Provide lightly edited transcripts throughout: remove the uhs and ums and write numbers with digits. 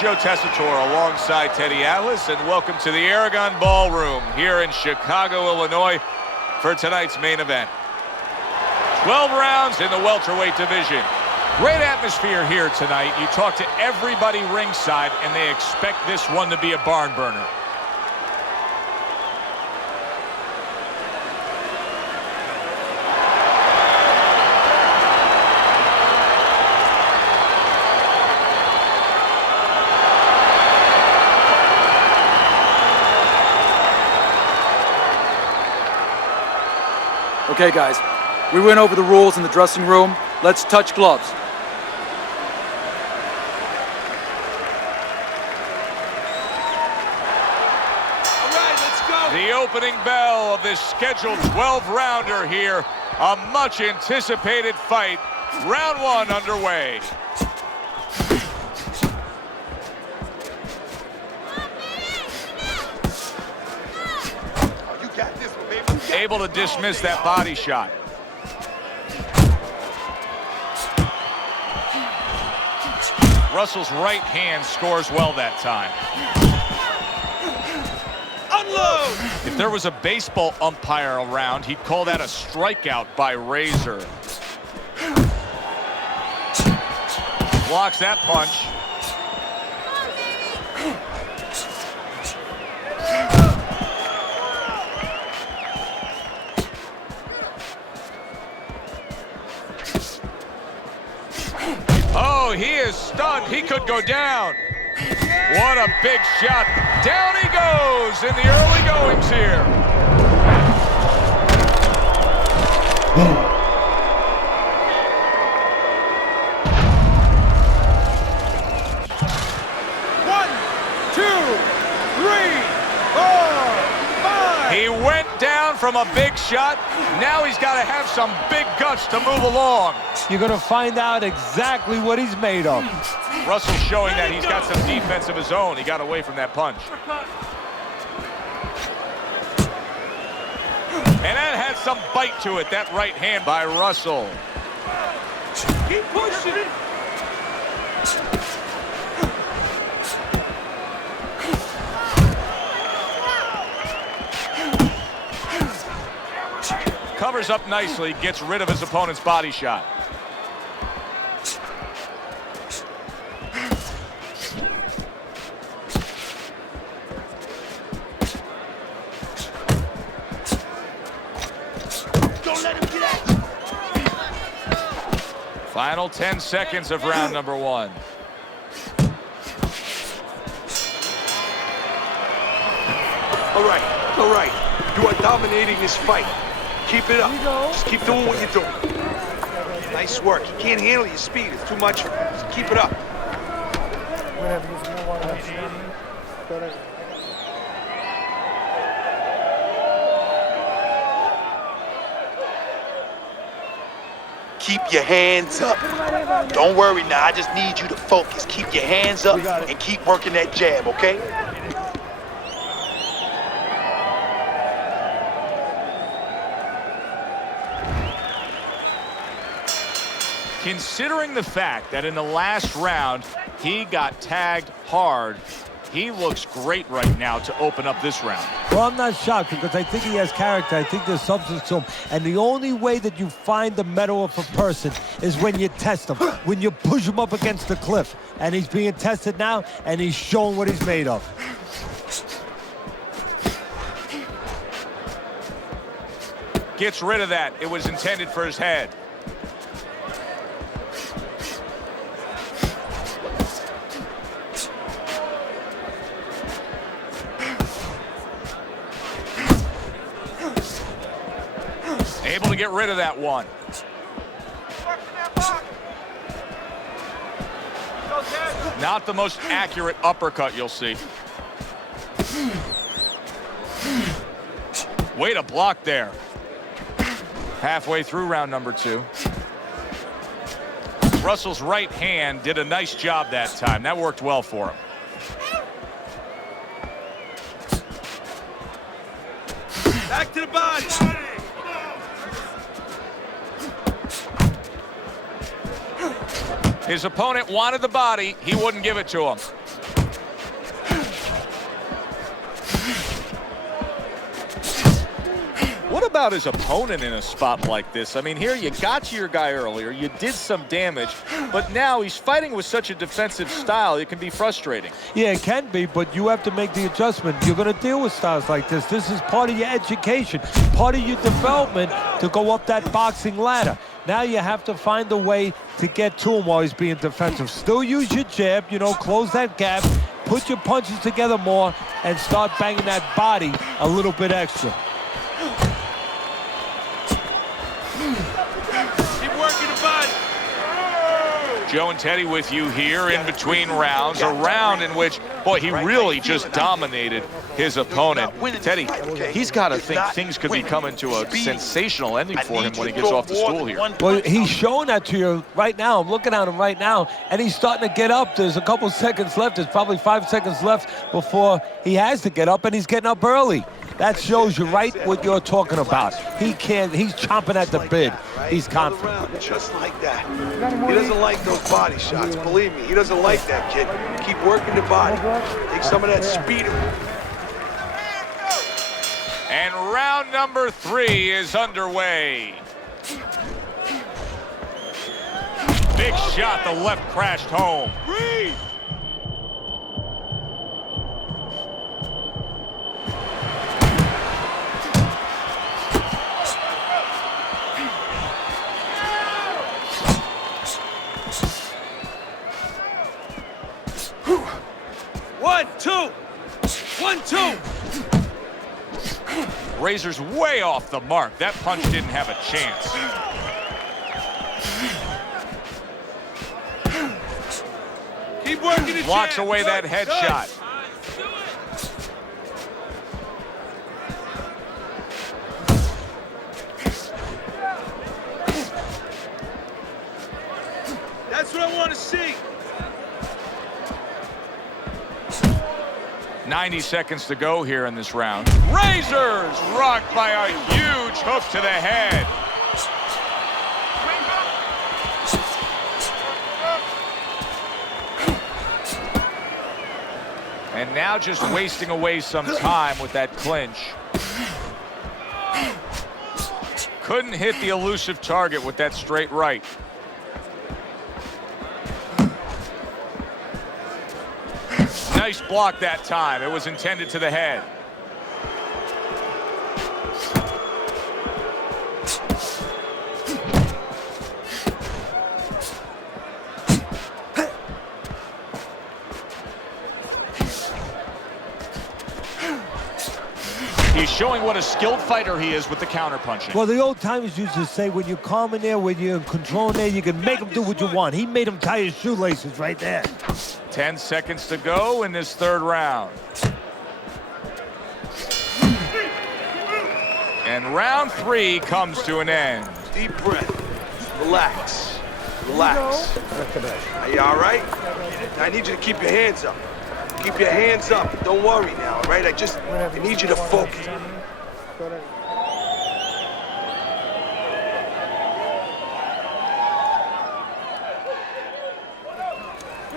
Joe Tessitore alongside Teddy Atlas, and welcome to the Aragon Ballroom here in Chicago, Illinois for tonight's main event. 12 rounds in the welterweight division. Great atmosphere here tonight. You talk to everybody ringside, and they expect this one to be a barn burner. Okay, guys, we went over the rules in the dressing room. Let's touch gloves. All right, let's go. The opening bell of this scheduled 12-rounder here. A much-anticipated fight. Round one underway. Able to dismiss that body shot. Russell's right hand scores well that time. Unload! If there was a baseball umpire around, he'd call that a strikeout by Razor. Blocks that punch. Oh, he is stunned. He could go down. What a big shot. Down he goes in the early goings here. One, two, three, four, five. He went down from a big shot. Now he's got to have some big guts to move along. You're going to find out exactly what he's made of. Russell showing that he's got some defense of his own. He got away from that punch. And that had some bite to it, that right hand by Russell. Keep pushing it. Covers up nicely, gets rid of his opponent's body shot. Don't let him get at you. Final 10 seconds of round number one. All right. You are dominating this fight. Keep it up. Just keep doing what you're doing. Nice work. You can't handle your speed. It's too much for you. Just keep it up. Keep your hands up. Don't worry now. I just need you to focus. Keep your hands up and keep working that jab, okay? Considering the fact that in the last round he got tagged hard, he looks great right now to open up this round. Well, I'm not shocked because I think he has character. I think there's substance to him. And the only way that you find the mettle of a person is when you test him, when you push him up against the cliff. And he's being tested now, and he's showing what he's made of. Gets rid of that. It was intended for his head. Able to get rid of that one. Not the most accurate uppercut you'll see. Way to block there. Halfway through round number two. Russell's right hand did a nice job that time. That worked well for him. Back to the body. His opponent wanted the body. He wouldn't give it to him. What about his opponent in a spot like this? I mean, here you got to your guy earlier, you did some damage, but now he's fighting with such a defensive style, it can be frustrating. Yeah, it can be, but you have to make the adjustment. You're going to deal with styles like this. This is part of your education, part of your development to go up that boxing ladder. Now you have to find a way to get to him while he's being defensive. Still use your jab, you know, close that gap, put your punches together more, and start banging that body a little bit extra. Joe and Teddy with you here in between rounds, a round in which, boy, he really just dominated his opponent. Teddy, he's got to think things could be coming to a sensational ending for him when he gets off the stool here. Well, he's showing that to you right now. I'm looking at him right now, and he's starting to get up. There's a couple seconds left. There's probably 5 seconds left before he has to get up, and he's getting up early. That shows you right what you're talking about. He's chomping at the bit. He's confident. Just like that. He doesn't like those body shots. Believe me, he doesn't like that, kid. Keep working the body. Take some of that speed. And round number 3 is underway. Big shot, the left crashed home. Breathe. One, two. 1, 2. Razor's way off the mark. That punch didn't have a chance. Keep working the Blocks jab. away that headshot. That's what I want to see. 90 seconds to go here in this round. Razors rocked by a huge hook to the head. And now just wasting away some time with that clinch. Couldn't hit the elusive target with that straight right. Nice block that time. It was intended to the head. He's showing what a skilled fighter he is with the counterpunching. Well, the old timers used to say, when you're calm in there, when you're in control in there, you can make him do what you want. He made him tie his shoelaces right there. 10 seconds to go in this 3rd round. And round 3 comes to an end. Deep breath. Relax. Relax. Are you all right? I need you to keep your hands up. Keep your hands up. Don't worry now, all right? I need you to focus.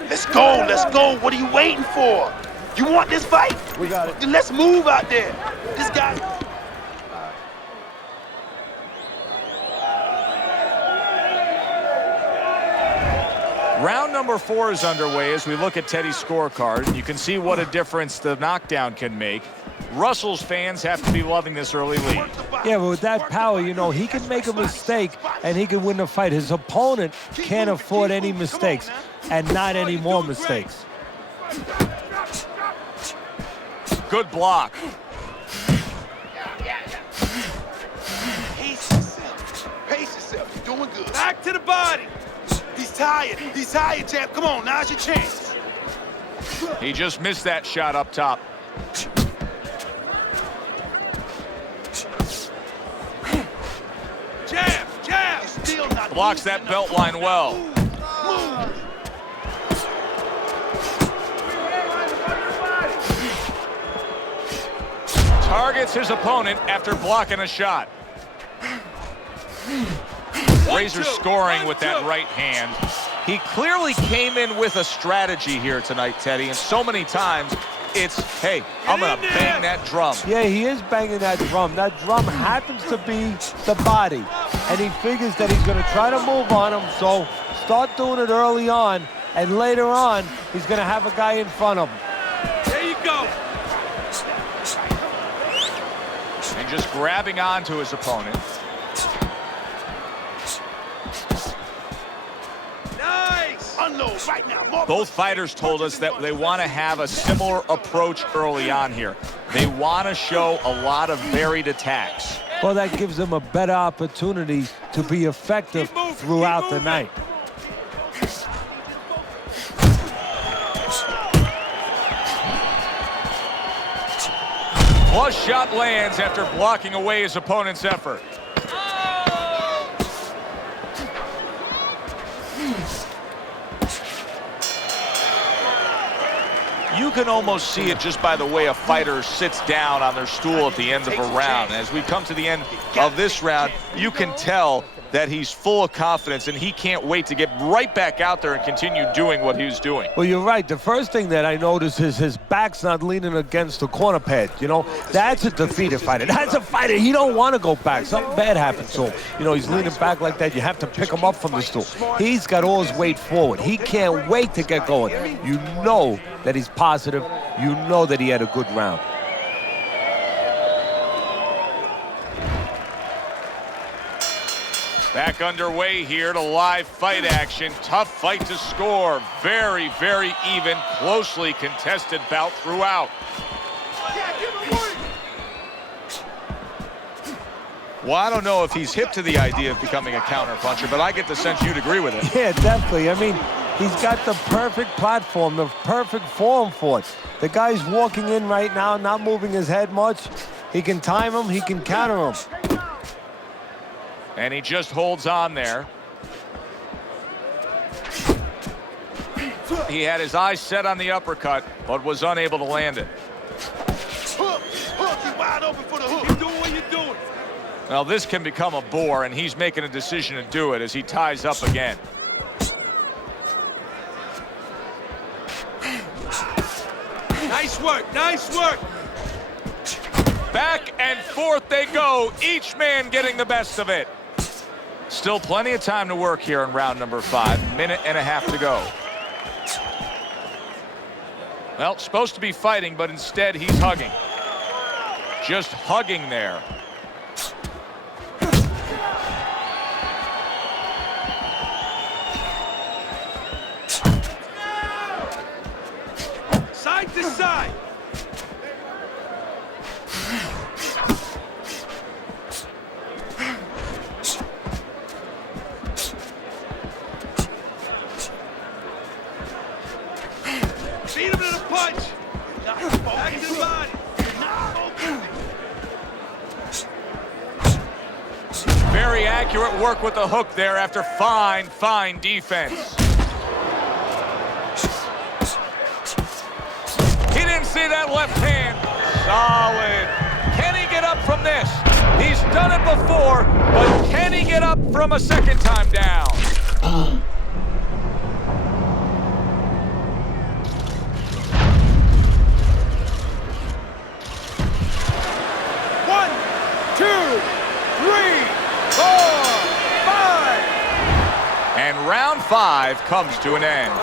Let's go, let's go. What are you waiting for? You want this fight? We got it. Then let's move out there. This guy. Round number 4 is underway as we look at Teddy's scorecard, and you can see what a difference the knockdown can make. Russell's fans have to be loving this early lead. Yeah, but with that power, you know, he can make a mistake and he can win the fight. His opponent can't afford any mistakes and not any more mistakes. Good block. Pace yourself. Pace yourself. You're doing good. Back to the body. He's tired. He's tired, champ. Come on, now's your chance. He just missed that shot up top. Jab, jab. Still not Blocks that belt line well. Move. Targets his opponent after blocking a shot. Razor scoring with that right hand. He clearly came in with a strategy here tonight, Teddy, and so many times it's, hey, I'm going to bang that drum. Yeah, he is banging that drum. That drum happens to be the body, and he figures that he's going to try to move on him, so start doing it early on, and later on, he's going to have a guy in front of him. There you go. And just grabbing onto his opponent. Nice. Unload right now. More Both fighters told us that they want to have a similar approach early on here. They want to show a lot of varied attacks. Well, that gives him a better opportunity to be effective throughout the night. Flush shot lands after blocking away his opponent's effort. You can almost see it just by the way a fighter sits down on their stool at the end of a round. As we come to the end of this round, you can tell that he's full of confidence, and he can't wait to get right back out there and continue doing what he was doing. Well, you're right. The first thing that I notice is his back's not leaning against the corner pad. You know, that's a defeated fighter. That's a fighter. He don't want to go back. Something bad happens to him. You know, he's leaning back like that. You have to pick him up from the stool. He's got all his weight forward. He can't wait to get going. You know that he's positive. You know that he had a good round. Back underway here to live fight action. Tough fight to score. Very, very even, closely contested bout throughout. Well, I don't know if he's hip to the idea of becoming a counterpuncher, but I get the sense you'd agree with it. Yeah, definitely. I mean, he's got the perfect platform, the perfect form for it. The guy's walking in right now, not moving his head much. He can time him, he can counter him. And he just holds on there. He had his eyes set on the uppercut, but was unable to land it. Hook, you wide open for the hook. Keep doing what you're doing. Well, this can become a bore, and he's making a decision to do it as he ties up again. Nice work, nice work. Back and forth they go, each man getting the best of it. Still plenty of time to work here in round number 5. Minute and a half to go. Well, supposed to be fighting, but instead he's hugging. Just hugging there. Side to side. Beat him to the punch. Back to the body. Very accurate work with the hook there after fine defense. He didn't see that left hand. Solid. Can he get up from this? He's done it before, but can he get up from a second time down? 1, 2, 3, 4, 5. And round 5 comes to an end.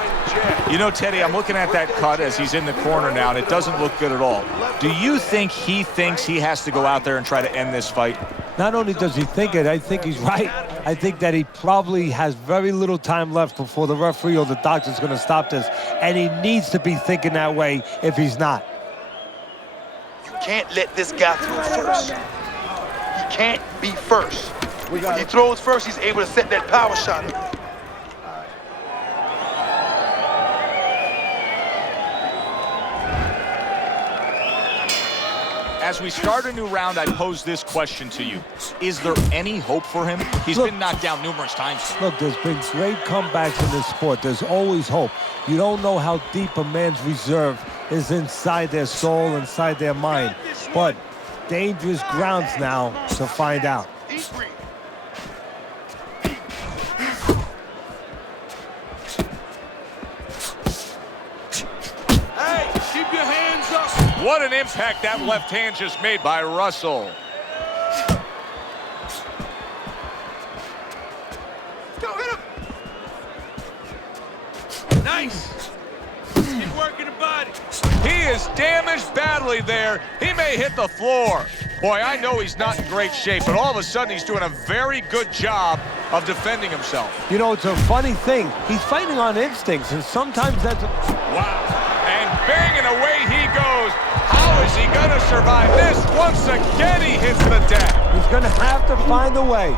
You know, Teddy, I'm looking at that cut as he's in the corner now, and it doesn't look good at all. Do you think he thinks he has to go out there and try to end this fight? Not only does he think it, I think he's right. I think that he probably has very little time left before the referee or the doctor's going to stop this, and he needs to be thinking that way if he's not. You can't let this guy throw first. He can't be first. When he throws first, he's able to set that power shot up. As we start a new round, I pose this question to you. Is there any hope for him? He's been knocked down numerous times. Look, there's been great comebacks in this sport. There's always hope. You don't know how deep a man's reserve is inside their soul, inside their mind. But dangerous grounds now to find out. What an impact that left hand just made by Russell. Go hit him. Nice. Keep working the body. He is damaged badly there. He may hit the floor. Boy, I know he's not in great shape, but all of a sudden he's doing a very good job of defending himself. You know, it's a funny thing. He's fighting on instincts, and sometimes that's Wow. And banging away he goes. How is he going to survive this? Once again, he hits the deck. He's going to have to find a way.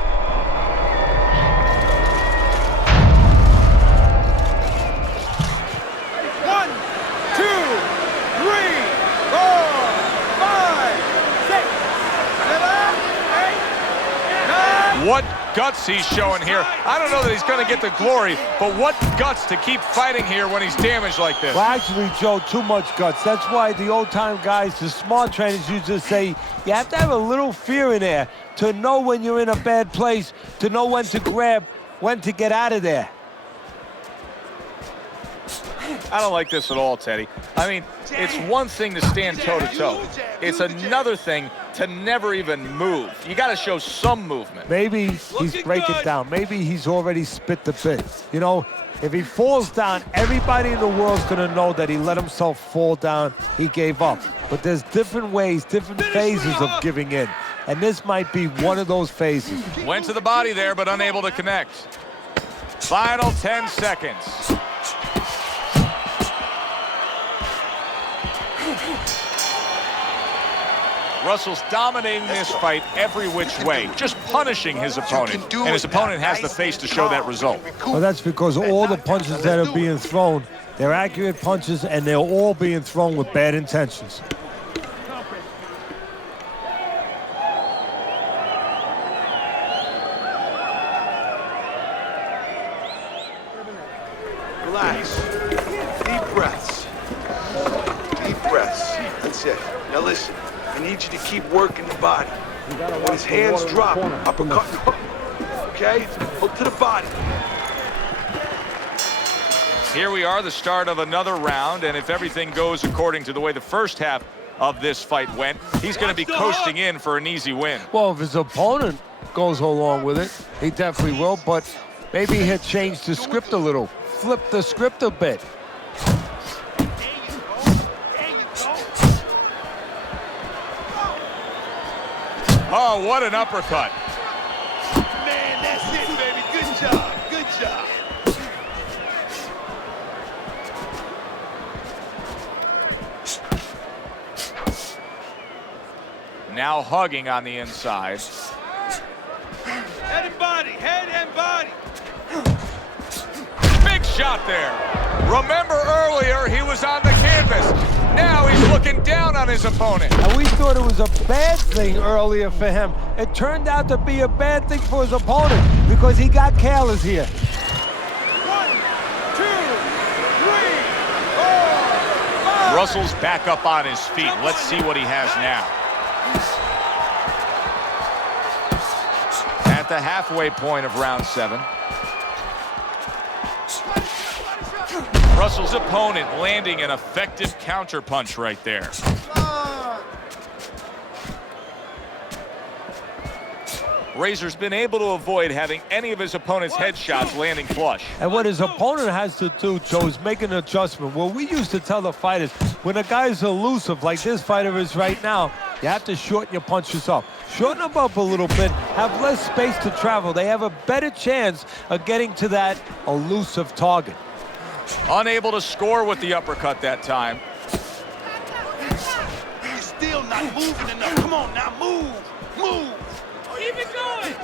What guts he's showing here. I don't know that he's going to get the glory, but what guts to keep fighting here when he's damaged like this. Well, actually, Joe, too much guts. That's why the old-time guys, the smart trainers, used to say you have to have a little fear in there to know when you're in a bad place, to know when to grab, when to get out of there. I don't like this at all, Teddy. I mean, it's one thing to stand toe-to-toe. It's another thing to never even move. You got to show some movement. Maybe he's breaking down. Maybe he's already spit the bit. You know, if he falls down, everybody in the world's going to know that he let himself fall down. He gave up. But there's different ways, different phases of giving in. And this might be one of those phases. Went to the body there, but unable to connect. Final 10 seconds. Russell's dominating this fight every which way, just punishing his opponent. And his opponent has the face to show that result. Well, that's because all the punches that are being thrown, they're accurate punches, and they're all being thrown with bad intentions. Relax. Deep breaths. Deep breaths. That's it. Now listen. I need you to keep working the body. When his hands drop, uppercut. Okay? Hook to the body. Here we are, the start of another round, and if everything goes according to the way the first half of this fight went, he's going to be coasting in for an easy win. Well, if his opponent goes along with it, he definitely will, but maybe he'll change the script a little, flip the script a bit. Oh, what an uppercut. Man, that's it, baby. Good job. Good job. Now hugging on the inside. Head and body. Head and body. Big shot there. Remember earlier, he was on the canvas. Now he's looking down on his opponent. And we thought it was a bad thing earlier for him. It turned out to be a bad thing for his opponent because he got careless here. 1, 2, 3, 4, 5. Russell's back up on his feet. Let's see what he has now. At the halfway point of round 7. Russell's opponent landing an effective counterpunch right there. Razor's been able to avoid having any of his opponent's headshots landing flush. And what his opponent has to do, Joe, is make an adjustment. Well, we used to tell the fighters, when a guy's elusive, like this fighter is right now, you have to shorten your punches up. Shorten them up a little bit, have less space to travel. They have a better chance of getting to that elusive target. Unable to score with the uppercut that time. You're still not moving enough. Come on now, move. Move. Keep it going.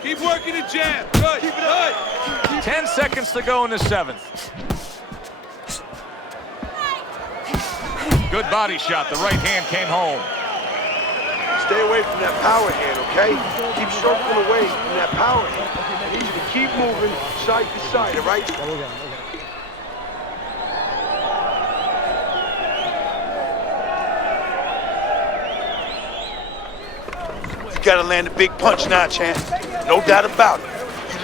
Keep working the jab. Good. Keep it up. 10 seconds to go in the 7th. Good body shot. The right hand came home. Stay away from that power hand, okay? Keep circling away from that power hand. I need you to keep moving side to side, all right? You gotta land a big punch now, champ. No doubt about it.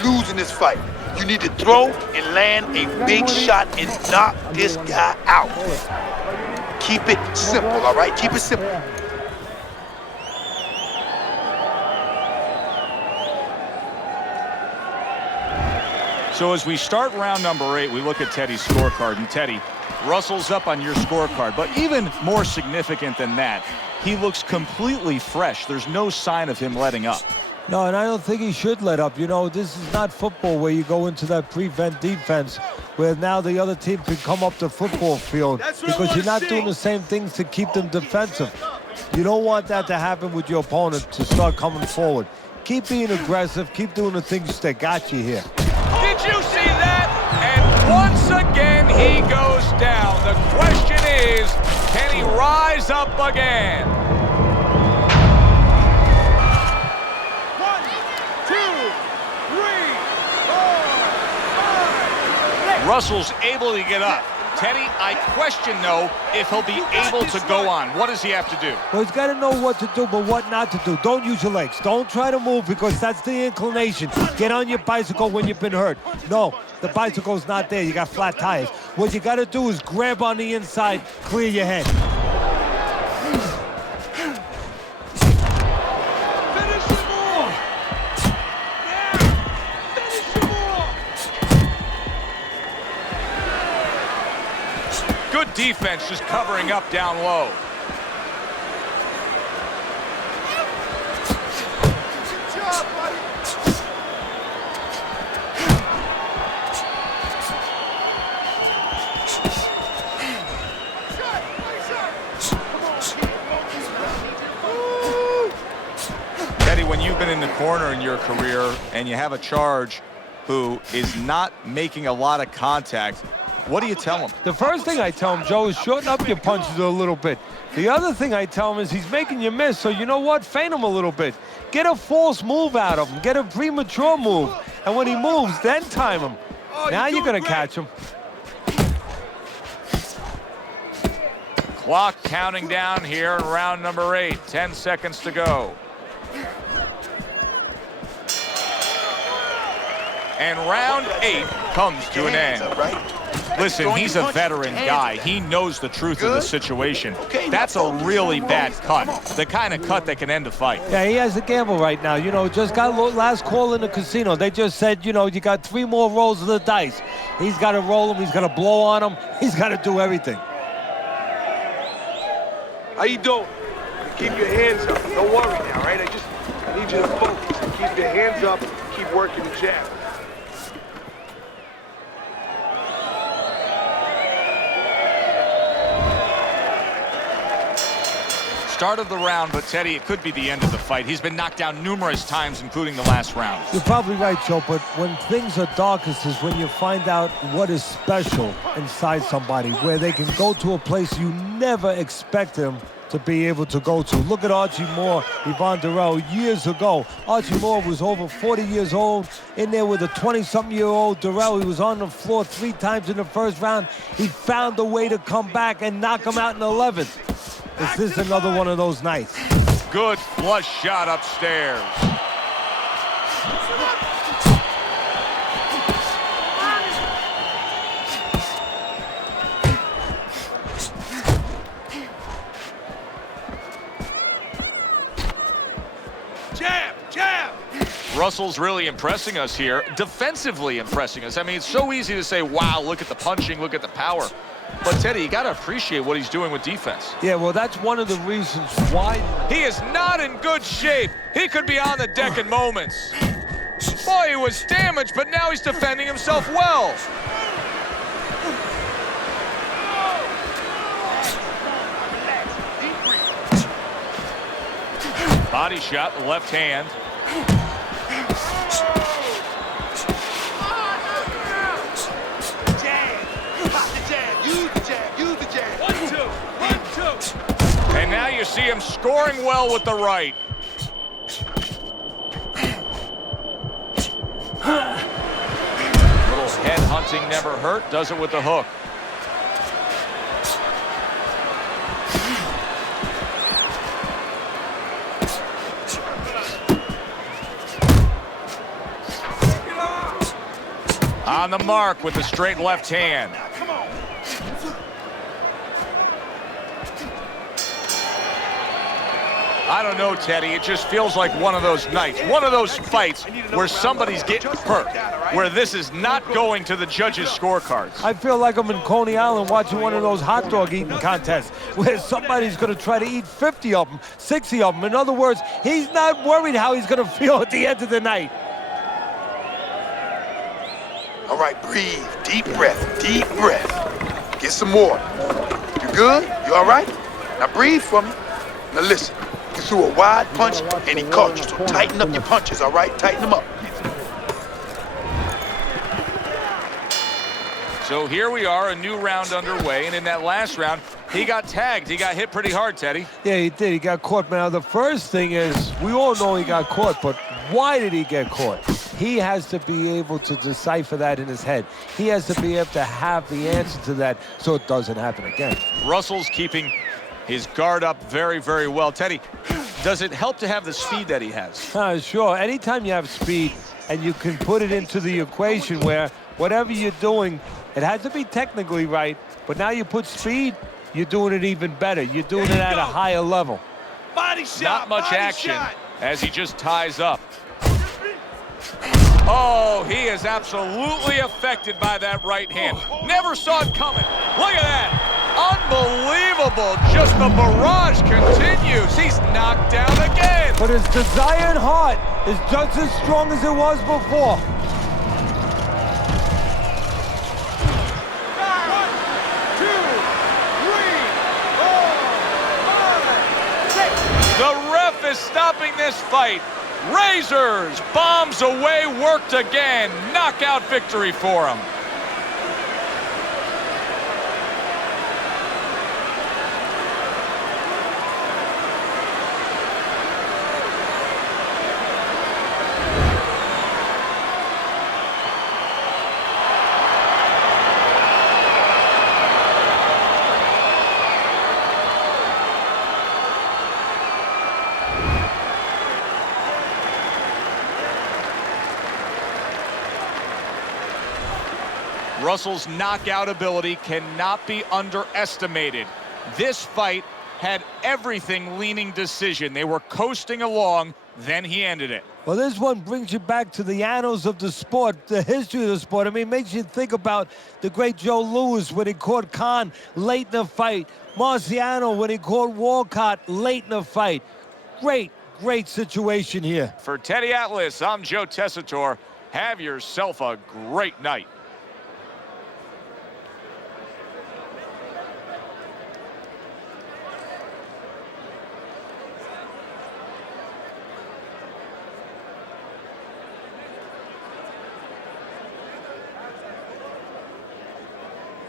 You lose in this fight. You need to throw and land a big shot and knock this guy out. Keep it simple, all right? Keep it simple. So as we start round number 8, we look at Teddy's scorecard. And Teddy, Russell's up on your scorecard. But even more significant than that, he looks completely fresh. There's no sign of him letting up. No, and I don't think he should let up. You know, this is not football where you go into that prevent defense where now the other team can come up the football field because you're not doing the same things to keep them defensive. You don't want that to happen with your opponent to start coming forward. Keep being aggressive. Keep doing the things that got you here. Did you see that? And once again, he goes down. The question is, can he rise up again? 1, 2, 3, 4, 5. Russell's able to get up. Teddy, I question, though, if he'll be able to go on. What does he have to do? Well, he's got to know what to do, but what not to do. Don't use your legs. Don't try to move because that's the inclination. Get on your bicycle when you've been hurt. No, the bicycle's not there. You got flat tires. What you got to do is grab on the inside, clear your head. Good defense just covering up down low. Teddy, when you've been in the corner in your career and you have a charge who is not making a lot of contact, what do you tell him? The first thing I tell him, Joe, is shorten up your punches a little bit. The other thing I tell him is he's making you miss, so you know what? Feint him a little bit. Get a false move out of him. Get a premature move. And when he moves, then time him. Now you're going to catch him. Clock counting down here in round number 8. 10 seconds to go. And round 8 comes to an end. Listen, he's a veteran guy. He knows the truth of the situation. That's a really bad cut. The kind of cut that can end a fight. Yeah, he has a gamble right now. You know, just got last call in the casino. They just said, you know, you got 3 more rolls of the dice. He's got to roll them. He's got to blow on them. He's got to do everything. How you doing? Keep your hands up. Don't worry now, right? I need you to focus and keep your hands up. Keep working the jab. Start of the round, but Teddy, it could be the end of the fight. He's been knocked down numerous times, including the last round. You're probably right, Joe, but when things are darkest is when you find out what is special inside somebody, where they can go to a place you never expect them to be able to go to. Look at Archie Moore, Yvonne Durrell, years ago. Archie Moore was over 40 years old, in there with a 20-something-year-old Durrell. He was on the floor 3 times in the first round. He found a way to come back and knock him out in the 11th. Is this another one of those nights? Good flush shot upstairs. Jab, jab. Russell's really impressing us here, defensively impressing us. I mean, it's so easy to say, wow, look at the punching, look at the power. But, Teddy, you got to appreciate what he's doing with defense. Yeah, well, that's one of the reasons why. He is not in good shape. He could be on the deck in moments. Boy, he was damaged, but now he's defending himself well. Body shot, left hand. And now you see him scoring well with the right. Little head hunting never hurt, does it with the hook. On the mark with the straight left hand. I don't know, Teddy. It just feels like one of those nights, one of those fights where somebody's getting hurt, where this is not going to the judges' scorecards. I feel like I'm in Coney Island watching one of those hot dog eating contests where somebody's going to try to eat 50 of them, 60 of them. In other words, he's not worried how he's going to feel at the end of the night. All right, breathe. Deep breath. Deep breath. Get some water. You good? You all right? Now breathe for me. Now listen. You threw a wide punch and he caught you, so tighten up your punches, all right? Tighten them up. So here we are, a new round underway, and in that last round, he got tagged. He got hit pretty hard, Teddy. Yeah, he did. He got caught. Now, the first thing is, we all know he got caught, but why did he get caught? He has to be able to decipher that in his head. He has to be able to have the answer to that so it doesn't happen again. Russell's keeping his guard up very, very well. Teddy, does it help to have the speed that he has? Sure. Anytime you have speed and you can put it into the equation where whatever you're doing, it has to be technically right, but now you put speed, you're doing it even better. You're doing it at a higher level. Body shot. Not much body action shot. as he just ties up. Oh, he is absolutely affected by that right hand. Never saw it coming. Look at that. Unbelievable. Just the barrage continues. He's knocked down again. But his desire and heart is just as strong as it was before. The ref is stopping this fight. Razors bombs away, worked again. Knockout victory for him. Russell's knockout ability cannot be underestimated. This fight had everything leaning decision. They were coasting along, then he ended it. Well, this one brings you back to the annals of the sport, the history of the sport. I mean, it makes you think about the great Joe Louis when he caught Khan late in the fight. Marciano when he caught Walcott late in the fight. Great situation here. For Teddy Atlas, I'm Joe Tessitore. Have yourself a great night.